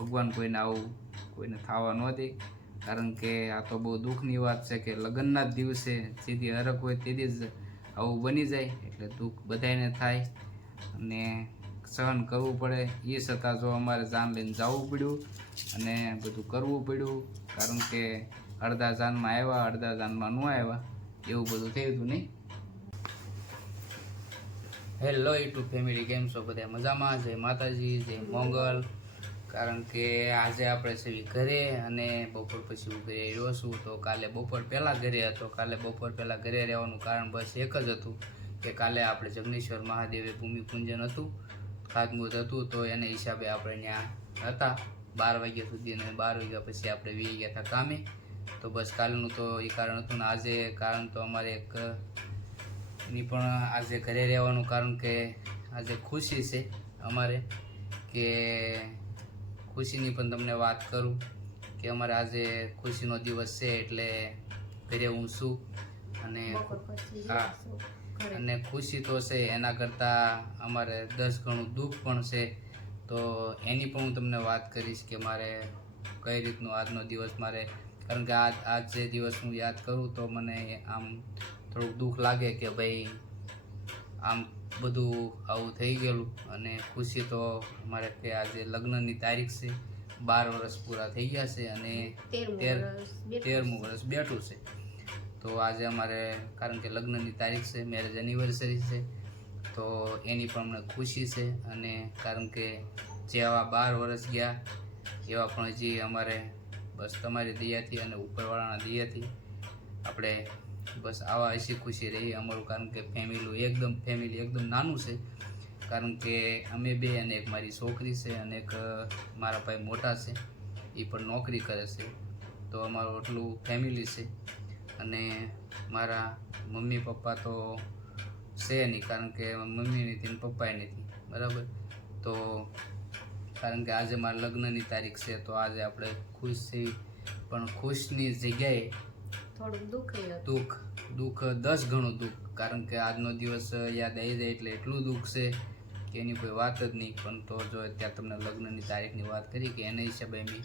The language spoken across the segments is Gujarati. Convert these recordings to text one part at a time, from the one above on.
ભગવાન કોઈને આવું કોઈને થવા નહોતી કારણ કે આ તો બહુ દુઃખની વાત છે કે લગ્નના જ દિવસે જેથી હરખ હોય તેથી જ આવું બની જાય, એટલે દુઃખ બધાને થાય. અને સહન કરવું પડે, એ છતાં જો અમારે જાન લઈને જવું પડ્યું અને બધું કરવું પડ્યું, કારણ કે અડધા જાનમાં આવ્યા, અડધા જાનમાં ન આવ્યા, એવું બધું થયું હતું નહીં? હેલો યુટ્યુબ ફેમિલી કેમ છો? બધા મજામાં? જય માતાજી, જય મોંગલ. કારણ કે આજે આપણે છે ઘરે અને બપોર પછી હું ઘરે રહ્યો છું, તો કાલે બપોર પહેલાં ઘરે હતો. કાલે બપોર પહેલાં ઘરે રહેવાનું કારણ બસ એક જ હતું કે કાલે આપણે જગનેશ્વર મહાદેવે ભૂમિપૂંજન હતું, ખાતમુહૂર્ત હતું, તો એને હિસાબે આપણે ત્યાં હતા. બાર વાગ્યા સુધી અને બાર વાગ્યા પછી આપણે વી ગયા હતા કામે. તો બસ કાલનું તો એ કારણ હતું ને આજે કારણ તો અમારે એક ની પણ આજે ઘરે રહેવાનું કારણ કે આજે ખુશી છે અમારે કે ખુશીની પણ તમને વાત કરું કે અમારે આજે ખુશીનો દિવસ છે એટલે ઘરે હું છું અને હા. અને ખુશી તો છે એના કરતાં અમારે દસ ગણું દુઃખ પણ છે. તો એની પણ હું તમને વાત કરીશ કે મારે કઈ રીતનું આજનો દિવસ મારે કારણ કે આજ આજ જે દિવસ હું યાદ કરું તો મને આમ થોડુંક દુઃખ લાગે કે ભાઈ આમ બધું આવું થઈ ગયેલું અને ખુશી તો અમારે કે આજે લગ્નની તારીખ છે બાર વર્ષ પૂરા થઈ ગયા છે અને તેર તેરમું વર્ષ બેઠું છે. તો આજે અમારે કારણ કે લગ્નની તારીખ છે મેરેજ એનિવર્સરી છે તો એની પણ અમને ખુશી છે અને કારણ કે જે આવા બાર વર્ષ ગયા એવા પણ જે અમારે બસ તમારી દયાથી અને ઉપરવાળાના દયાથી આપણે બસ આવા હસી ખુશી રહી અમારું, કારણ કે ફેમિલી એકદમ ફેમિલી એકદમ નાનું છે. કારણ કે અમે બે અને એક મારી છોકરી છે અને એક મારા ભાઈ મોટા છે. એ પણ નોકરી કરે છે. તો અમારું એટલું ફેમિલી છે. અને મારા મમ્મી પપ્પા તો છે નહીં, કારણ કે મમ્મી નથી ને પપ્પાએ નથી બરાબર? તો કારણ કે આજે મારા લગ્નની તારીખ છે, તો આજે આપણે ખુશ છીએ પણ ખુશની જગ્યાએ થોડુંક દુઃખ દુઃખ દુઃખ, દસ ગણું દુઃખ. કારણ કે આજનો દિવસ યાદ આવી જાય એટલે એટલું દુઃખ છે કે એની કોઈ વાત જ નહીં. પણ તો જો અત્યારે તમને લગ્નની તારીખની વાત કરી કે એના હિસાબે અમે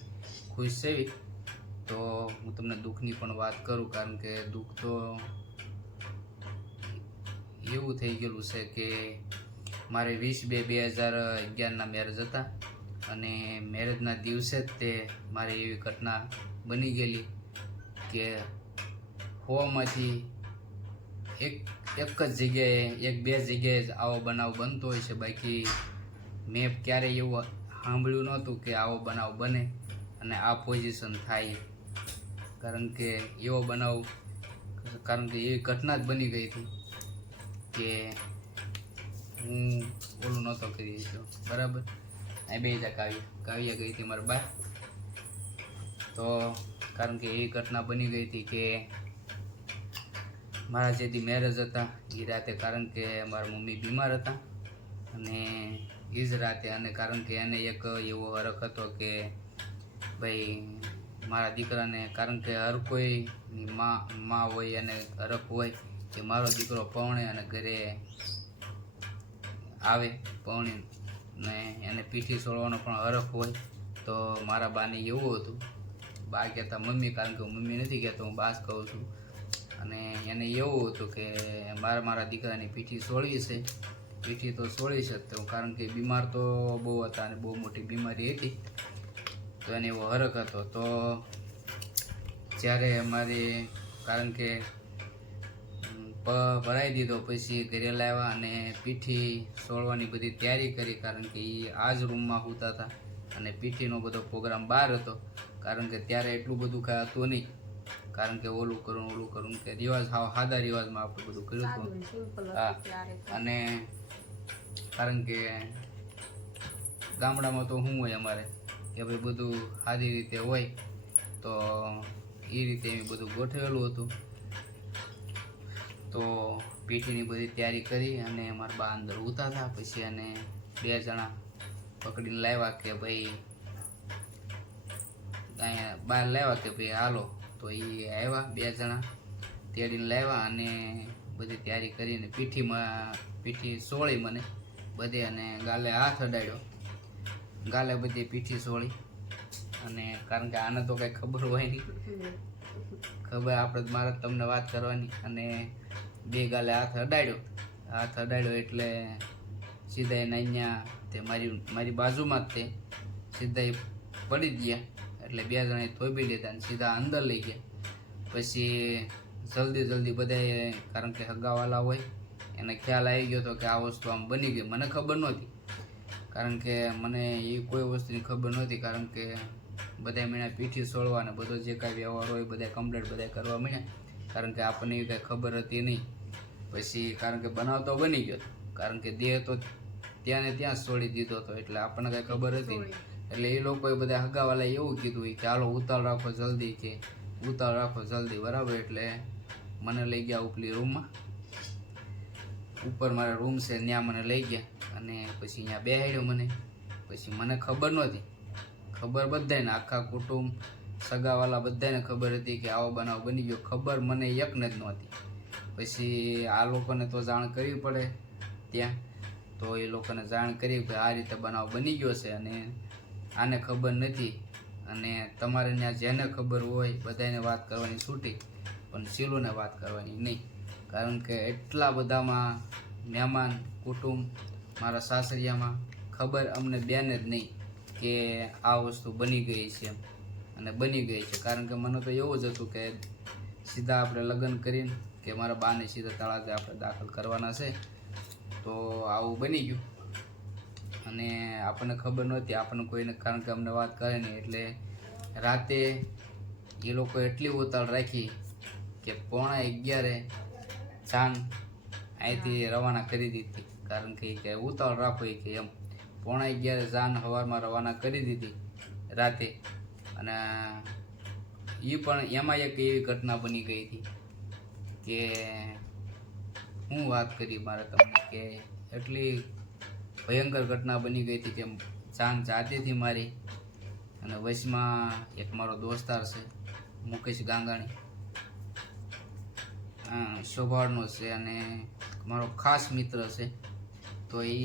ખુશ છે. તો હું તમને દુઃખની પણ વાત કરું કારણ કે દુઃખ તો એવું થઈ ગયેલું છે કે મારે વીસ બે બે હજાર અગિયારના મેરેજ હતા અને મેરેજના દિવસે જ તે મારી એવી ઘટના બની ગયેલી કે હોવામાંથી એક એક જ જગ્યાએ, એક બે જગ્યાએ જ આવો બનાવ બનતો હોય છે. બાકી મેં ક્યારેય એવું સાંભળ્યું નહોતું કે આવો બનાવ બને અને આ પોઝિશન થાય. કારણ કે એવો બનાવ, કારણ કે એવી ઘટના જ બની ગઈ હતી કે હું ઓલું નહોતો કરી શક્યો. બરાબર? અહીં બે જા કાવ્ય કાવ્ય ગઈ હતી મારા બા તો કારણ કે એવી ઘટના બની ગઈ હતી કે મારા જે મેરેજ હતા. એ રાતે કારણ કે મારા મમ્મી બીમાર હતા. અને એ જ રાતે અને કારણ કે એને એક એવો હરખ હતો કે ભાઈ મારા દીકરાને કારણ કે હર કોઈ માં માં હોય અને હરખ હોય કે મારો દીકરો પૌણે અને ઘરે આવે પૌણી ને એને પીઠી છોડવાનો પણ હરખ હોય તો મારા બાને એવું હતું. બા કહેતા, મમ્મી, કારણ કે હું મમ્મી નથી કહેતો, હું બાસ કહું છું. અને એને એવું હતું કે મારે મારા દીકરાની પીઠી સોળવી છે. પીઠી તો સોળી છે તો, કારણ કે બીમાર તો બહુ હતા અને બહુ મોટી બીમારી હતી. તો એને એવો હરક હતો. તો જ્યારે મારી, કારણ કે ભરાઈ દીધો પછી ઘરે લાવ્યા અને પીઠી સોળવાની બધી તૈયારી કરી, કારણ કે એ આ જ રૂમમાં સૂતા હતા. અને પીઠીનો બધો પ્રોગ્રામ બહાર હતો. કારણ કે ત્યારે એટલું બધું કાંઈ હતું નહીં. કારણ કે ઓલું કરું ઓલું કરું કે રિવાજ હાવ સાદા રિવાજમાં આપણે બધું કર્યું હતું. હા. અને કારણ કે ગામડામાં તો શું હોય અમારે કે ભાઈ બધું સારી રીતે હોય તો એ રીતે એમ બધું ગોઠવેલું હતું. તો પીઠીની બધી તૈયારી કરી અને મારા બા અંદર ઉતા હતા પછી અને બે જણા પકડીને લાવ્યા કે ભાઈ અહીંયા બહાર લાવ્યા કે ભાઈ હાલો તો એ આવ્યા બે જણા. તેડીને લાવ્યા અને બધી તૈયારી કરીને પીઠીમાં, પીઠી સોળી મને. બધે અને ગાલે હાથ અડાડ્યો. ગાલે બધી પીઠી સોળી. અને કારણ કે આને તો કંઈ ખબર હોય નહીં. ખબર આપણે મારે તમને વાત કરવાની. અને બે ગાલે હાથ અડાડ્યો. હાથ અડાડ્યો એટલે સીધા એને અહીંયા તે મારી મારી બાજુમાં જ તે. સીધા પડી જ ગયા. એટલે બે જણાએ થોભી લીધા અને સીધા અંદર લઈ ગયા. પછી જલ્દી જલ્દી બધાએ, કારણ કે હગાવાલા હોય, એને ખ્યાલ આવી ગયો હતો કે આ વસ્તુ આમ બની ગઈ. મને ખબર નહોતી. કારણ કે મને એ કોઈ વસ્તુની ખબર નહોતી, કારણ કે બધા મીણા પીઠી સોળવા અને બધો જે કાંઈ વ્યવહાર હોય બધા કમ્પ્લેટ બધા કરવા મળ્યા કારણ કે આપણને એવી કાંઈ ખબર હતી નહીં. પછી કારણ કે બનાવ તો બની ગયો. કારણ કે દેહ તો ત્યાં ને ત્યાં છોડી દીધો હતો, એટલે આપણને કાંઈ ખબર હતી નહીં. એટલે એ લોકોએ બધા હગાવાલા એવું કીધું કે, હાલો ઉતાળ રાખો જલ્દી કે ઉતાળ રાખો જલ્દી. બરાબર? એટલે મને લઈ ગયા ઉપલી રૂમમાં ઉપર મારા રૂમ છે, ત્યાં મને લઈ ગયા. અને પછી અહીંયા બેહાડ્યો મને. પછી મને ખબર નહોતી. ખબર બધાને આખા કુટુંબ, સગાવાલા બધાને ખબર હતી કે આવો બનાવ બની ગયો. ખબર મને એકને જ નહોતી. પછી આ લોકોને તો જાણ કરવી પડે ત્યાં. તો એ લોકોને જાણ કરી કે આ રીતે બનાવ બની ગયો છે. અને આને ખબર નથી અને તમારે ત્યાં જેને ખબર હોય બધાને વાત કરવાની છૂટી, પણ શીલુને વાત કરવાની નહીં. કારણ કે એટલા બધામાં મહેમાન, કુટુંબ, મારા સાસરિયામાં ખબર અમને બેને જ નહીં કે આ વસ્તુ બની ગઈ છે. અને બની ગઈ છે. કારણ કે મને તો એવું જ હતું કે સીધા આપણે લગ્ન કરીને કે મારા બાને સીધા તળાવે આપણે દાખલ કરવાના છે, તો આવું બની ગયું. અને આપણને ખબર નહોતી, આપણને કોઈને, કારણ કે અમને વાત કરે નહીં. એટલે રાતે એ લોકો એટલી ઉતાળ રાખી કે પોણા અગિયારે જાન અહીંથી રવાના કરી દીધી. કારણ કે કે ઉતાવળ રાખો કે એમ. પોણા અગિયારે જાન સવારમાં રવાના કરી દીધી રાતે. અને એ પણ એમાં એક એવી ઘટના બની ગઈ હતી કે હું વાત કરી મારે તમને કે એટલી ભયંકર ઘટના બની ગઈ હતી કે જાન જાતેથી મારી અને વચમાં એક મારો દોસ્તાર છે, મુકેશ ગાંગાણી. શોભાળનો છે અને મારો ખાસ મિત્ર છે, તો એ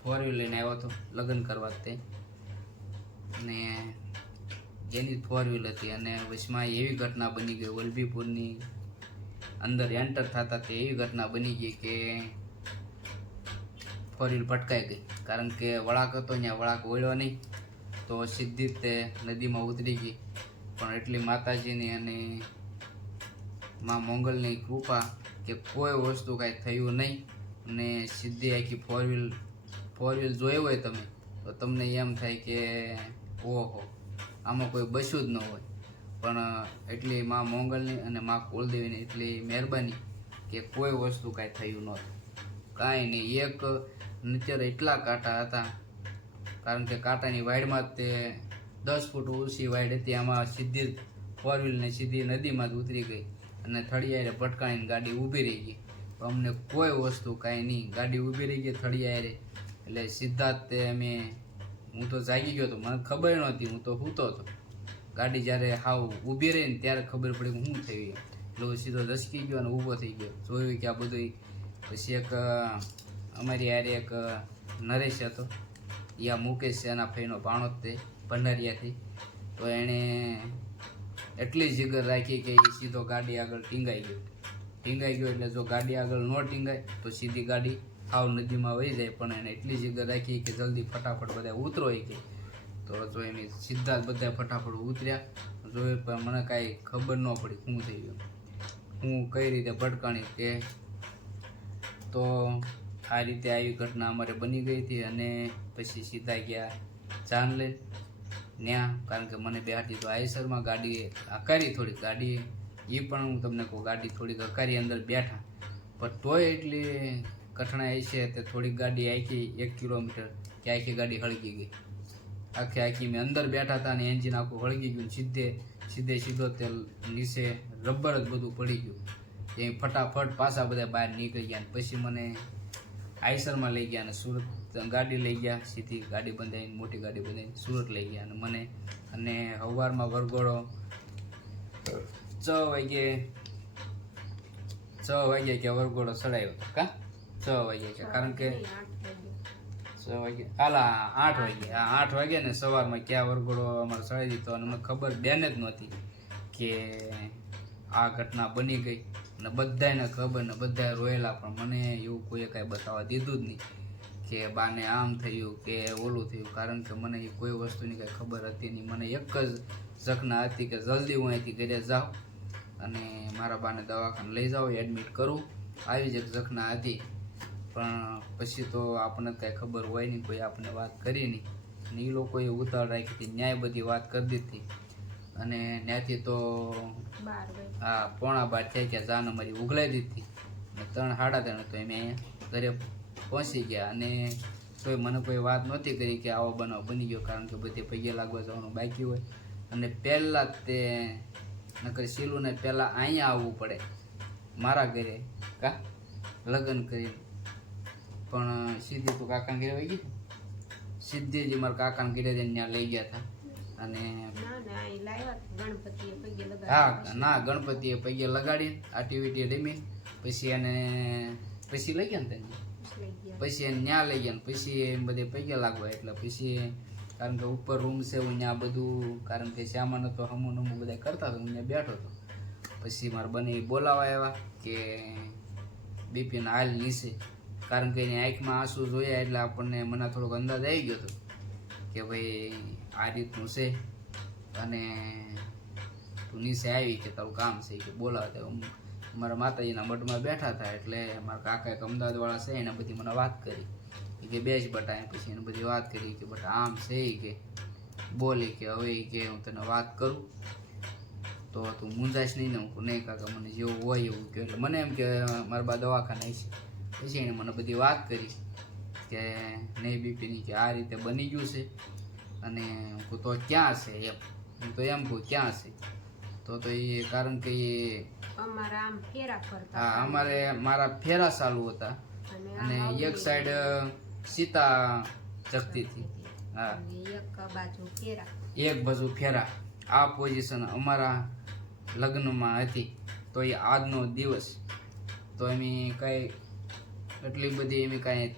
ફોર વ્હીલ લઈને આવ્યો હતો લગ્ન કરવા તે. ને જેની ફોર વ્હીલ હતી અને વચમાં એવી ઘટના બની ગઈ, વલભીપુરની અંદર એન્ટર થતા તે એવી ઘટના બની ગઈ કે ફોર વ્હીલ ભટકાઈ ગઈ. કારણ કે વળાક હતો ત્યાં વળાક વળ્યો નહીં, તો સીધી તે નદીમાં ઉતરી ગઈ. પણ એટલી માતાજીની અને માં મોંગલની કૃપા કે કોઈ વસ્તુ કાંઈ થયું નહીં અને સીધી આખી ફોર વ્હીલ ફોર વ્હીલ જોઈ હોય તમે, તો તમને એમ થાય કે ઓહો, આમાં કોઈ બસ્યું જ ન હોય. પણ એટલી માં મોંગલની અને માં કુળદેવીની એટલી મહેરબાની કે કોઈ વસ્તુ કાંઈ થયું નહોતું કાંઈ નહીં, એક નૃત્ય એટલા કાંટા હતા. કારણ કે કાંટાની વાઈડમાં તે દસ ફૂટ ઊંચી વાઈડ હતી. આમાં સીધી ફોર વ્હીલને સીધી નદીમાં જ ઉતરી ગઈ અને થળિયારે ભટકાણીને ગાડી ઊભી રહી ગઈ. તો અમને કોઈ વસ્તુ કાંઈ નહીં. ગાડી ઊભી રહી ગઈ થળિયારે એટલે સીધા જ તે અમે, હું તો જાગી ગયો હતો. મને ખબર નહોતી. હું તો સૂતો હતો. ગાડી જ્યારે હાવ ઊભી રહી ને ત્યારે ખબર પડી કે શું થઈ ગયું. એટલે સીધો દસકી ગયો અને ઊભો થઈ ગયો. જોયું કે આ બધું પછી એક અમારી હારે એક નરેશ હતો. યા મુકેશ એના ફઈનો ભાણો તે ભંડારિયાથી તો એણે એટલી જીગર રાખી કે એ સીધો ગાડી આગળ ટીંગાઈ ગયો. ટીંગાઈ ગયો એટલે જો ગાડી આગળ ન ટીંગાય, તો સીધી ગાડી આવ નદીમાં વહી જાય. પણ એને એટલી જીગર રાખી કે જલ્દી ફટાફટ બધા ઉતરો કે. તો જો એની સીધા બધા ફટાફટ ઉતર્યા. જો પણ મને કાંઈ ખબર ન પડી શું થઈ ગયું. હું કઈ રીતે ભટકાણી કે? તો આ રીતે આવી ઘટના અમારે બની ગઈ હતી અને પછી સીધા ગયા લઈ ત્યાં કારણ કે મને બેહાડી તો આયસરમાં ગાડી હકારી થોડી ગાડી એ પણ હું તમને કહું ગાડી થોડીક હકારી અંદર બેઠા. પણ તોય એટલી કઠણાઈ છે તે થોડીક ગાડી આખી એક કિલોમીટર કે આખી ગાડી હળગી ગઈ. આખી આખી મેં અંદર બેઠા હતા અને એન્જિન આખું હળગી ગયું સીધે સીધે સીધો તે નીચે રબર જ બધું પડી ગયું. એ ફટાફટ પાછા બધા બહાર નીકળી ગયા પછી મને આઈસરમાં લઈ ગયા અને સુરત ગાડી લઈ ગયા સીધી ગાડી બંધાઈને મોટી ગાડી બંધાઈને સુરત લઈ ગયા અને મને અને સવારમાં વરઘોડો છ વાગે છ વાગે કે વરઘોડો ચડાયો. હતો કા? છ વાગે છે કારણ કે છ વાગે હાલા આઠ વાગે હા આઠ વાગે ને સવારમાં ક્યાં વરઘોડો અમારે ચડાવી દીધો અને મને ખબર બેન જ નહોતી કે આ ઘટના બની ગઈ. અને બધાને ખબર ને બધા રોયેલા, પણ મને એવું કોઈએ કાંઈ બતાવવા દીધું જ નહીં કે બાને આમ થયું કે ઓલું થયું. કારણ કે મને એ કોઈ વસ્તુની કાંઈ ખબર હતી નહીં. મને એક જ ઝકના હતી કે જલ્દી હું અહીંથી ઘરે જાઉં અને મારા બાને દવાખાને લઈ જાઓ એડમિટ કરું. આવી જ એક ઝકના હતી. પણ પછી તો આપણને કાંઈ ખબર હોય નહીં, કોઈ આપણને વાત કરી નહીં. અને એ લોકોએ ઉતાળ રાખી હતી ન્યાય બધી વાત કરી દીધી. અને ત્યાંથી તો હા પોણા બાર થઈ ગયા જાન અમારી ઉઘલાઈ દીધી. ત્રણ સાડા ત્રણ તો અમે ઘરે પહોંચી ગયા. અને કોઈ મને કોઈ વાત નહોતી કરી કે આવો બનાવ બની ગયો કારણ કે બધે પૈયા લાગવા જવાનું બાકી હોય. અને પહેલાં તે નકર શીલુને પહેલાં અહીંયા આવવું પડે મારા ઘરે કા? લગ્ન કરી પણ સીધી તો કાકા ઘરે વહી ગઈ? સીધી જ મારા કાકાને ઘરે ત્યાં લઈ ગયા હતા. અને હા ના ગણપતિએ પગે લગાડી આટીવીટી રમી પછી એને પછી લઈ ગયા ને તેને? પછી એને ન્યા લઈ ગયા ને પછી એમ બધે પગે લાગવા એટલે પછી કારણ કે ઉપર રૂમ છે હું ત્યાં બધું કારણ કે શ્યામાનો તો હમું નમું બધા કરતા હતા હું ત્યાં બેઠો હતો. પછી મારા બને બોલાવા આવ્યા કે બીપીન હાલ નીચે. કારણ કે એની આંખમાં આંસુ જોયા એટલે આપણને મને થોડોક અંદાજ આવી ગયો હતો કે ભાઈ આ રીતનું છે. અને તું નીચે આવી કે તારું કામ છે કે બોલાવે તો મારા માતાજીના મઢમાં બેઠા હતા એટલે મારા કાકા એક અમદાવાદવાળા છે એને બધી મને વાત કરી. કે બેસ બટા એમ પછી એને બધી વાત કરી કે બટા આમ છે કે. બોલી કે હવે કે હું તને વાત કરું. તો તું મૂંઝાશ નહીં ને હું કહું, નહીં કાકા મને જેવું હોય એવું કે એટલે મને એમ કે મારા બા દવાખાને છે. પછી એણે મને બધી વાત કરી કે નહીં બીપીની કે આ રીતે બની ગયું છે. અને હું કહું, તો ક્યાં છે એમ? હું તો એમ કહું ક્યાં છે? તો તો એ કારણ કે એ હા અમારે મારા ફેરા ચાલુ હતા. અને એક સાઈડ સીતા જગતી હતી. હા. એક બાજુ ફેરા. એક બાજુ ફેરા. આ પોઝિશન અમારા લગ્નમાં હતી. તો એ આજનો દિવસ. તો એમ કાંઈ એટલી બધી એમ કાંઈ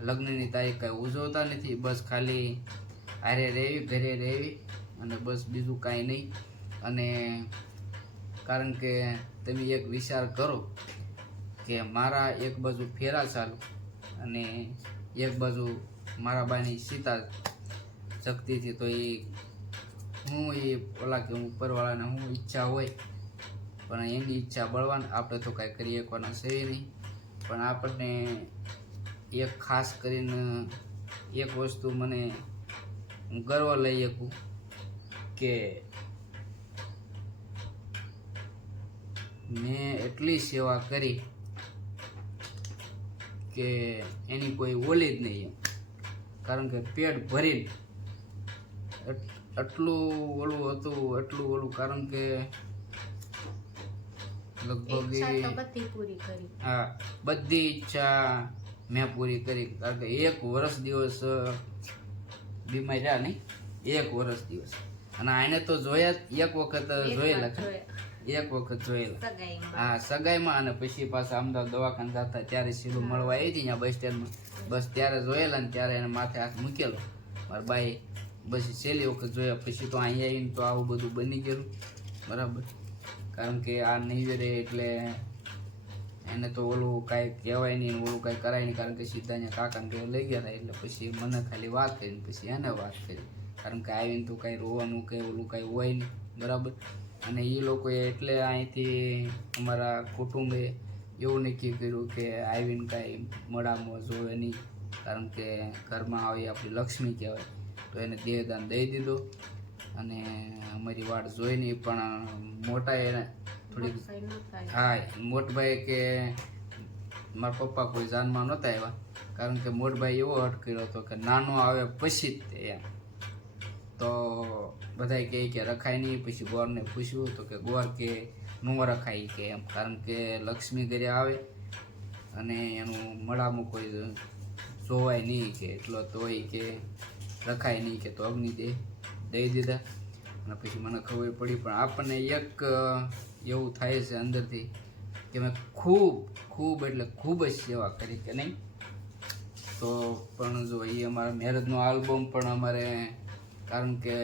લગ્નની તારીખ કાંઈ ઉજવતા નથી. બસ ખાલી હારે રહેવી ઘરે રહેવી અને બસ બીજું કાંઈ નહીં. અને કારણ કે તમે એક વિચાર કરો કે મારા એક બાજુ ફેરા ચાલુ અને એક બાજુ મારા બાની સીતા શક્તિથી તો એ હું એ ઓલા કે ઉપરવાળાને હું ઈચ્છા હોય, પણ એની ઈચ્છા બળવાન આપણે તો કાંઈ કરી શકવાના છે નહીં. પણ આપણને એક ખાસ કરીને એક વસ્તુ મને હું ગર્વ લઈ શકું કે મેં એટલી સેવા કરી કે એની કોઈ ઓલી જ નહીં એમ. કારણ કે પેટ ભરીને આટલું એટલું ઓલું હતું એટલું ઓલું કારણ કે લગભગ હા બધી ઈચ્છા મેં પૂરી કરી. કારણ કે એક વર્ષ દિવસ બીમાર રહ્યા નહીં. એક વર્ષ દિવસ. અને આને તો જોયા જ એક વખત જોયેલા એક વખત જોયેલા. હા સગાઈમાં અને પછી પાછા અમદાવાદ દવાખાને જતા ત્યારે સીધું મળવા આવી હતી ત્યાં બસ સ્ટેન્ડમાં. બસ ત્યારે જોયેલા ને ત્યારે એને માથે હાથ મૂકેલો. મારા બાઈ બસ છેલ્લી વખત જોયા. પછી તો અહીંયા આવીને તો આવું બધું બની ગયેલું. બરાબર. કારણ કે આ નહીં રહે એટલે એને તો ઓલું કાંઈ કહેવાય નહીં ઓલું કાંઈ કરાય નહીં, કારણ કે સીધા અહીંયા કાકાને ઘરે લઈ ગયા હતા એટલે પછી મને ખાલી વાત કરી પછી એને વાત કરી. કારણ કે આવીને તો કાંઈ રોવાનું કે ઓલું કાંઈ હોય નહીં, બરાબર? અને એ લોકોએ એટલે અહીંથી અમારા કુટુંબે એવું નક્કી કર્યું કે આવીને કાંઈ મળામાં જોવે નહીં, કારણ કે ઘરમાં આવી આપણી લક્ષ્મી કહેવાય, તો એને દેહદાન દઈ દીધો. અને અમારી વાટ જોઈ નહીં, પણ મોટા એને મોટભાઈ હા મોટભાઈ કે મારા પપ્પા કોઈ જાનમાં નહોતા આવ્યા. કારણ કે મોટભાઈ એવો હટ કર્યો હતો કે નાનો આવે પછી જ તે એમ. તો બધાય કહે કે રખાય નહીં પછી ગોરને પૂછ્યું તો કે ગોર કે ન રખાય કે એમ. કારણ કે લક્ષ્મી ઘરે આવે અને એનું મળામાં કોઈ જોવાય નહીં કે એટલો તોય કે રખાય નહીં કે તો અગ્નિ દે દઈ દીધા. અને પછી મને ખબર પડી પણ આપણને એક એવું થાય છે અંદરથી કે મેં ખૂબ ખૂબ એટલે ખૂબ જ સેવા કરી કે નહીં તો પણ જો એ અમારા મેરેજનો આલ્બમ પણ અમારે કારણ કે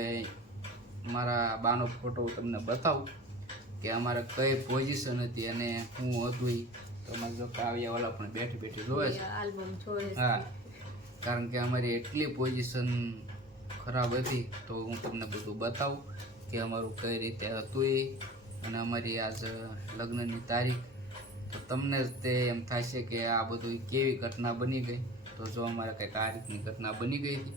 મારા બાનો ફોટો તમને બતાવું કે અમારે કઈ પોઝિશન હતી અને હું હતું. તો અમારે જો કાવ્યાવાલા પણ બેઠી બેઠી જોવે છે. હા કારણ કે અમારી એટલી પોઝિશન ખરાબ હતી તો હું તમને બધું બતાવું કે અમારું કઈ રીતે હતું એ અને અમારી આજ લગ્નની તારીખ. તો તમને તે એમ થશે કે આ બધું કેવી ઘટના બની ગઈ? તો જો અમારે કંઈક આ રીતની ઘટના બની ગઈ હતી.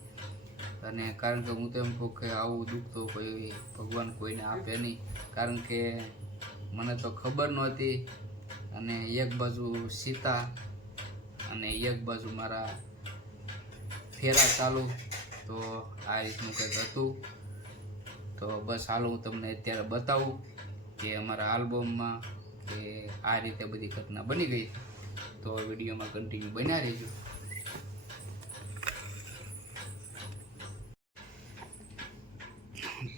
અને કારણ કે હું તો એમ કહું કે આવું દુઃખ તો કોઈ ભગવાન કોઈને આપે નહીં. કારણ કે મને તો ખબર નહોતી. અને એક બાજુ સીતા અને એક બાજુ મારા ફેરા ચાલુ. તો આ રીતનું કંઈક હતું. તો બસ હાલ હું તમને અત્યારે બતાવું. કે અમારા આલ્બમમાં કે આ રીતે બધી ઘટના બની ગઈ તો વિડીયોમાં કન્ટિન્યુ બન્યા રહેજો.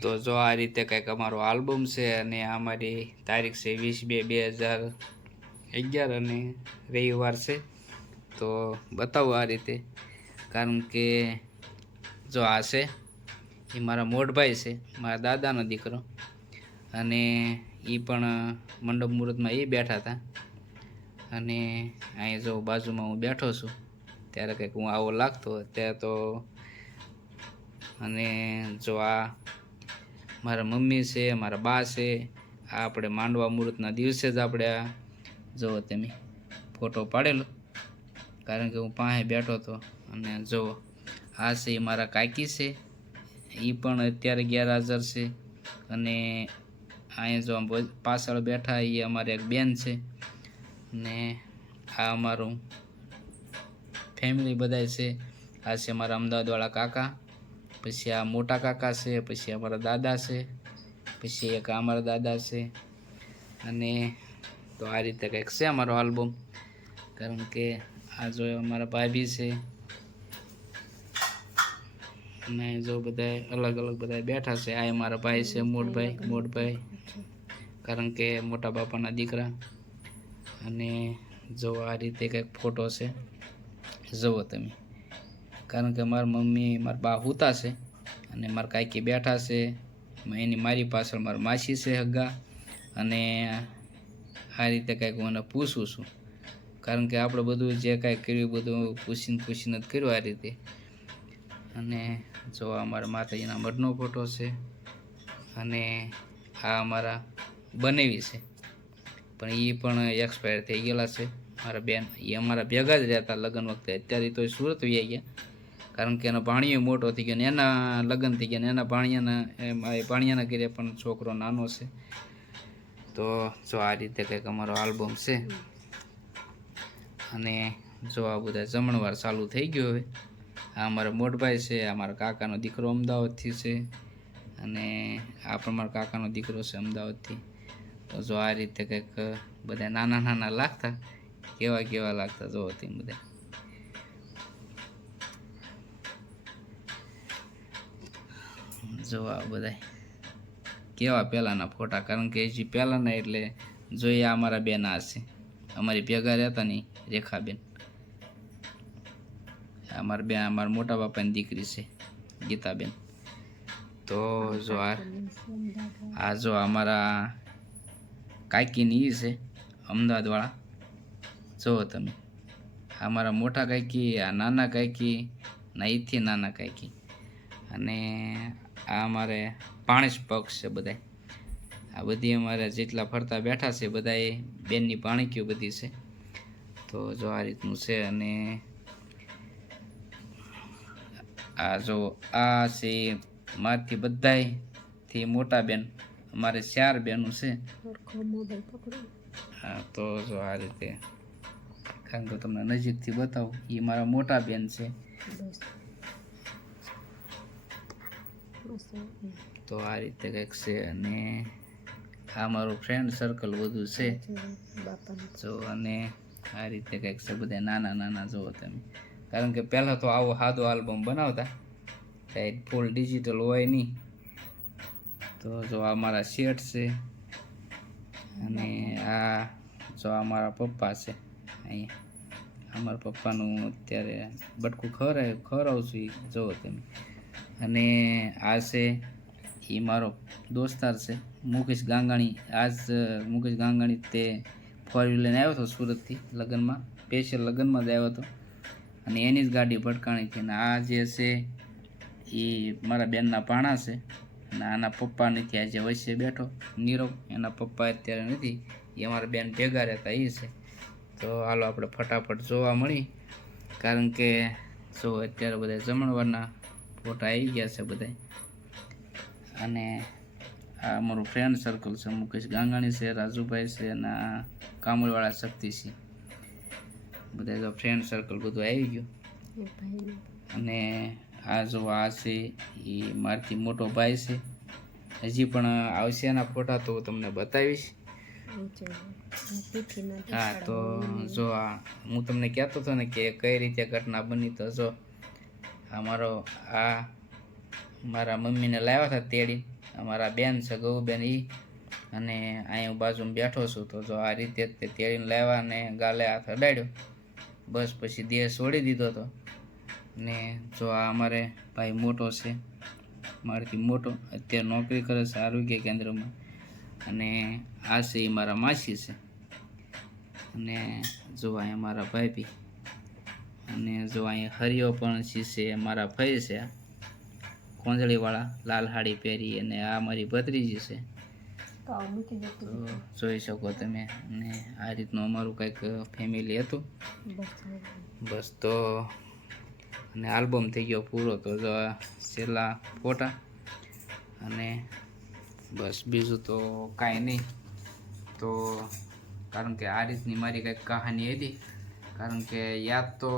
તો જો આ રીતે કંઈક અમારો આલ્બમ છે અને આ મારી તારીખ છે વીસ બે બે હજાર અગિયાર અને રવિવાર છે. તો બતાવું આ રીતે. કારણ કે જો આ છે, એ મારા મોટભાઈ છે, મારા દાદાનો દીકરો. અને એ પણ મંડપ મુહૂર્તમાં એ બેઠા હતા. અને અહીં જો બાજુમાં હું બેઠો છું, ત્યારે કંઈક હું આવો લાગતો અત્યારે તો અને જો આ મારા મમ્મી છે, મારા બા છે, આ આપણે માંડવા મુહૂર્તના દિવસે જ આપણે આ જુઓ તમે ફોટો પાડેલો. કારણ કે હું પાસે બેઠો હતો અને જુઓ આ છે એ મારા કાકી છે એ પણ અત્યારે ગેરહાજર છે. અને અહીંયા જો પાછળ બેઠા એ અમારે એક બેન છે. ને આ અમારું ફેમિલી બધાય છે. આ છે અમારા અમદાવાદવાળા કાકા, પછી આ મોટા કાકા છે, પછી અમારા દાદા છે, પછી એક અમારા દાદા છે. અને તો આ રીતે કંઈક છે અમારો આલ્બમ. કારણ કે આ જો અમારા ભાભી છે. અને જો બધા અલગ અલગ બધા બેઠા છે. આ મારા ભાઈ છે, મોટભાઈ મોટભાઈ. કારણ કે મોટા બાપાના દીકરા. અને જો આ રીતે કંઈક ફોટો છે, જુઓ તમે. કારણ કે મારા મમ્મી, મારા બા હુતા છે અને મારા કાકી બેઠા છે. એની મારી પાછળ મારા માસી છે હગા. અને આ રીતે કંઈક હું એને પૂછું છું. કારણ કે આપણે બધું જે કાંઈ કર્યું બધું પૂછીને પૂછીને જ કર્યું આ રીતે. અને જો આ અમારા માતાજીના મઢનો ફોટો છે. અને આ અમારા બનેવી છે. પણ એ પણ એક્સપાયર થઈ ગયેલા છે. મારા બેન એ અમારા ભેગા જ રહેતા લગ્ન વખતે. અત્યારે તો સુરત વહી ગયા. કારણ કે એનો ભાણિયો મોટો થઈ ગયો ને એના લગ્ન થઈ ગયા ને એના ભાણિયાના એ ભાણિયાના ઘરે પણ છોકરો નાનો છે. તો જો આ રીતે કંઈક અમારો આલ્બમ છે. અને જો આ બધા જમણવાર ચાલુ થઈ ગયો હવે. આ અમારા મોટભાઈ છે, આ મારા કાકાનો દીકરો અમદાવાદથી છે. અને આ પણ મારા કાકાનો દીકરો છે અમદાવાદથી. તો જો આ રીતે કંઈક બધા નાના નાના લાગતા, કેવા કેવા લાગતા જો તેમ બધા. જો આ બધા કેવા પહેલાંના ફોટા, કારણ કે હજી પહેલાંના એટલે જોઈએ અમારા બેન આ છે. અમારી ભેગા રહેતા નહીં રેખાબેન. અમારા બેન અમારા મોટા બાપાની દીકરી છે, ગીતાબેન. તો જો આ જો અમારા કાકીની એ છે, અમદાવાદવાળા. જુઓ તમે, આ મારા મોટા કાકી આ નાના કાકી ના ઈથી નાના કાકી અને આ અમારે પાણીશ પક્ષ છે બધા આ બધી અમારે જેટલા ફરતા બેઠા છે બધા બેનની પાણીકીઓ બધી છે. તો જો આ રીતનું છે અને આ જો આ છે, મારથી બધાયથી મોટા બેન. અમારે ચાર બેનો છે. હા તો જો આ રીતે. કારણ કે તમને નજીકથી બતાવું એ મારા મોટા બેન છે. તો આ રીતે કંઈક છે અને આ મારું ફ્રેન્ડ સર્કલ બધું છે. જો અને આ રીતે કંઈક છે બધા નાના નાના જુઓ તમે. કારણ કે પહેલાં તો આવો સાદો આલ્બમ બનાવતા. કાંઈ ફૂલ ડિજિટલ હોય નહીં. તો જો આ મારા શેઠ છે. અને આ જો આ મારા પપ્પા છે. અહીંયા અમારા પપ્પાનું અત્યારે બટકું ખરાય ખવડાવું છું જુઓ તમે. અને આ છે એ મારો દોસ્તાર છે, મુકેશ ગાંગાણી. આજ મુકેશ ગાંગાણી તે ફોર વ્હીલ લઈને આવ્યો હતો સુરતથી લગ્નમાં સ્પેશિયલ લગ્નમાં જ આવ્યો હતો. અને એની જ ગાડી ભટકાણી હતી અને આ જે છે એ મારા બેનના ભાણા છે. અને આના પપ્પા નથી આજે વચ્ચે બેઠો. નીરવ એના પપ્પા અત્યારે નથી. એ અમારા બેન ભેગા રહેતા એ છે. તો હાલો આપણે ફટાફટ જોવા મળી. કારણ કે જો અત્યારે બધા જમણવારના ફોટા આવી ગયા છે બધા અને આ અમારું ફ્રેન્ડ સર્કલ છે મુકેશ ગાંગાણી છે રાજુભાઈ છે અને કામળવાળા છે. બધા ફ્રેન્ડ સર્કલ બધું આવી ગયું. અને આ જો આ છે એ મારથી મોટો ભાઈ છે. હજી પણ આવશે એના ફોટા તો હું તમને બતાવીશ. હા, તો જો આ, હું તમને કહેતો હતો ને કે કઈ રીતે ઘટના બની તો જો અમારો આ મારા મમ્મીને લાવ્યા હતા તેડી. અમારા બેન છે, ગૌબેન એ અને અહીંયા બાજુમાં બેઠો છું તો જો આ રીતે તેડીને લાવ્યા અને ગાલે હાથ અડાડ્યો. બસ પછી દેહ છોડી દીધો હતો ને જો આ અમારે ભાઈ મોટો છે મારાથી મોટો અત્યારે નોકરી કરે છે આરોગ્ય કેન્દ્રમાં. અને આ છે એ મારા માસી છે. અને જો અહીંયા મારા ભાઈ બી અને જો અહીંયા હરિયો પણ છે મારા ભાઈ છે કોંજળીવાળા લાલ હાડી પહેરી અને આ મારી ભત્રીજી છે. તો જોઈ શકો તમે. અને આ રીતનું અમારું કંઈક ફેમિલી હતું. બસ તો અને આલ્બમ થઈ ગયો પૂરો તો જો છેલ્લા ફોટા. અને બસ બીજું તો કાંઈ નહીં. તો કારણ કે આ રીતની મારી કંઈક કહાની હતી. કારણ કે યાદ તો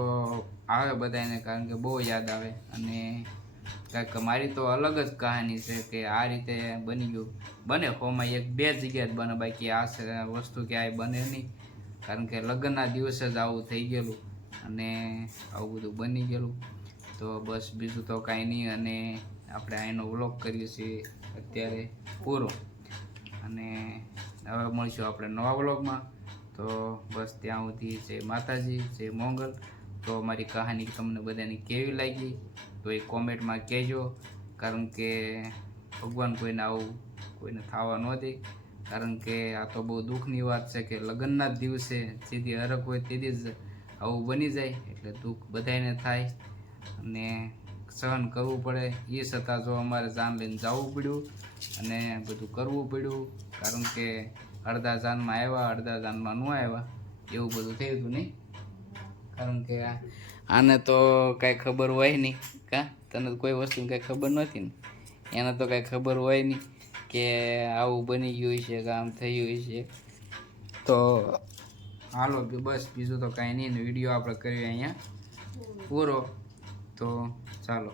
આવે બધાને કારણ કે બહુ યાદ આવે. અને કંઈક મારી તો અલગ જ કહાની છે કે આ રીતે બની ગયું. બને હોમાં એક બે જગ્યા જ બને, બાકી આ વસ્તુ ક્યાંય બને નહીં. કારણ કે લગ્નના દિવસે જ આવું થઈ ગયેલું. અને આવું બધું બની ગયેલું. તો બસ બીજું તો કાંઈ નહીં અને આપણે એનો વ્લોગ કરીએ છીએ અત્યારે પૂરો. અને હવે મળીશું આપણે નવા વ્લોગમાં. તો બસ ત્યાં સુધી જય માતાજી, જય મોંગલ. તો મારી કહાની તમને બધાની કેવી લાગી તો એ કોમેન્ટમાં કહેજો. કારણ કે ભગવાન કોઈને આવું કોઈને થવા ન દે. કારણ કે આ તો બહુ દુઃખની વાત છે કે લગ્નના જ દિવસે જેથી હરખ હોય તેથી જ આવું બની જાય એટલે દુઃખ બધાને થાય અને સહન કરવું પડે એ છતાં જો અમારે જાન લઈને જવું પડ્યું અને બધું કરવું પડ્યું, કારણ કે અડધા જાનમાં આવ્યા, અડધા જાનમાં ન આવ્યા, એવું બધું થયું હતું નહીં? કારણ કે આને તો કાંઈ ખબર હોય નહીં, કા? તને કોઈ વસ્તુની કાંઈ ખબર નથી ને? એને તો કાંઈ ખબર હોય નહીં કે આવું બની ગયું છે કે આમ થયું છે. તો હાલો કે બસ બીજું તો કાંઈ નહીં વીડિયો આપણે કર્યો અહીંયા પૂરો. તો ચાલો.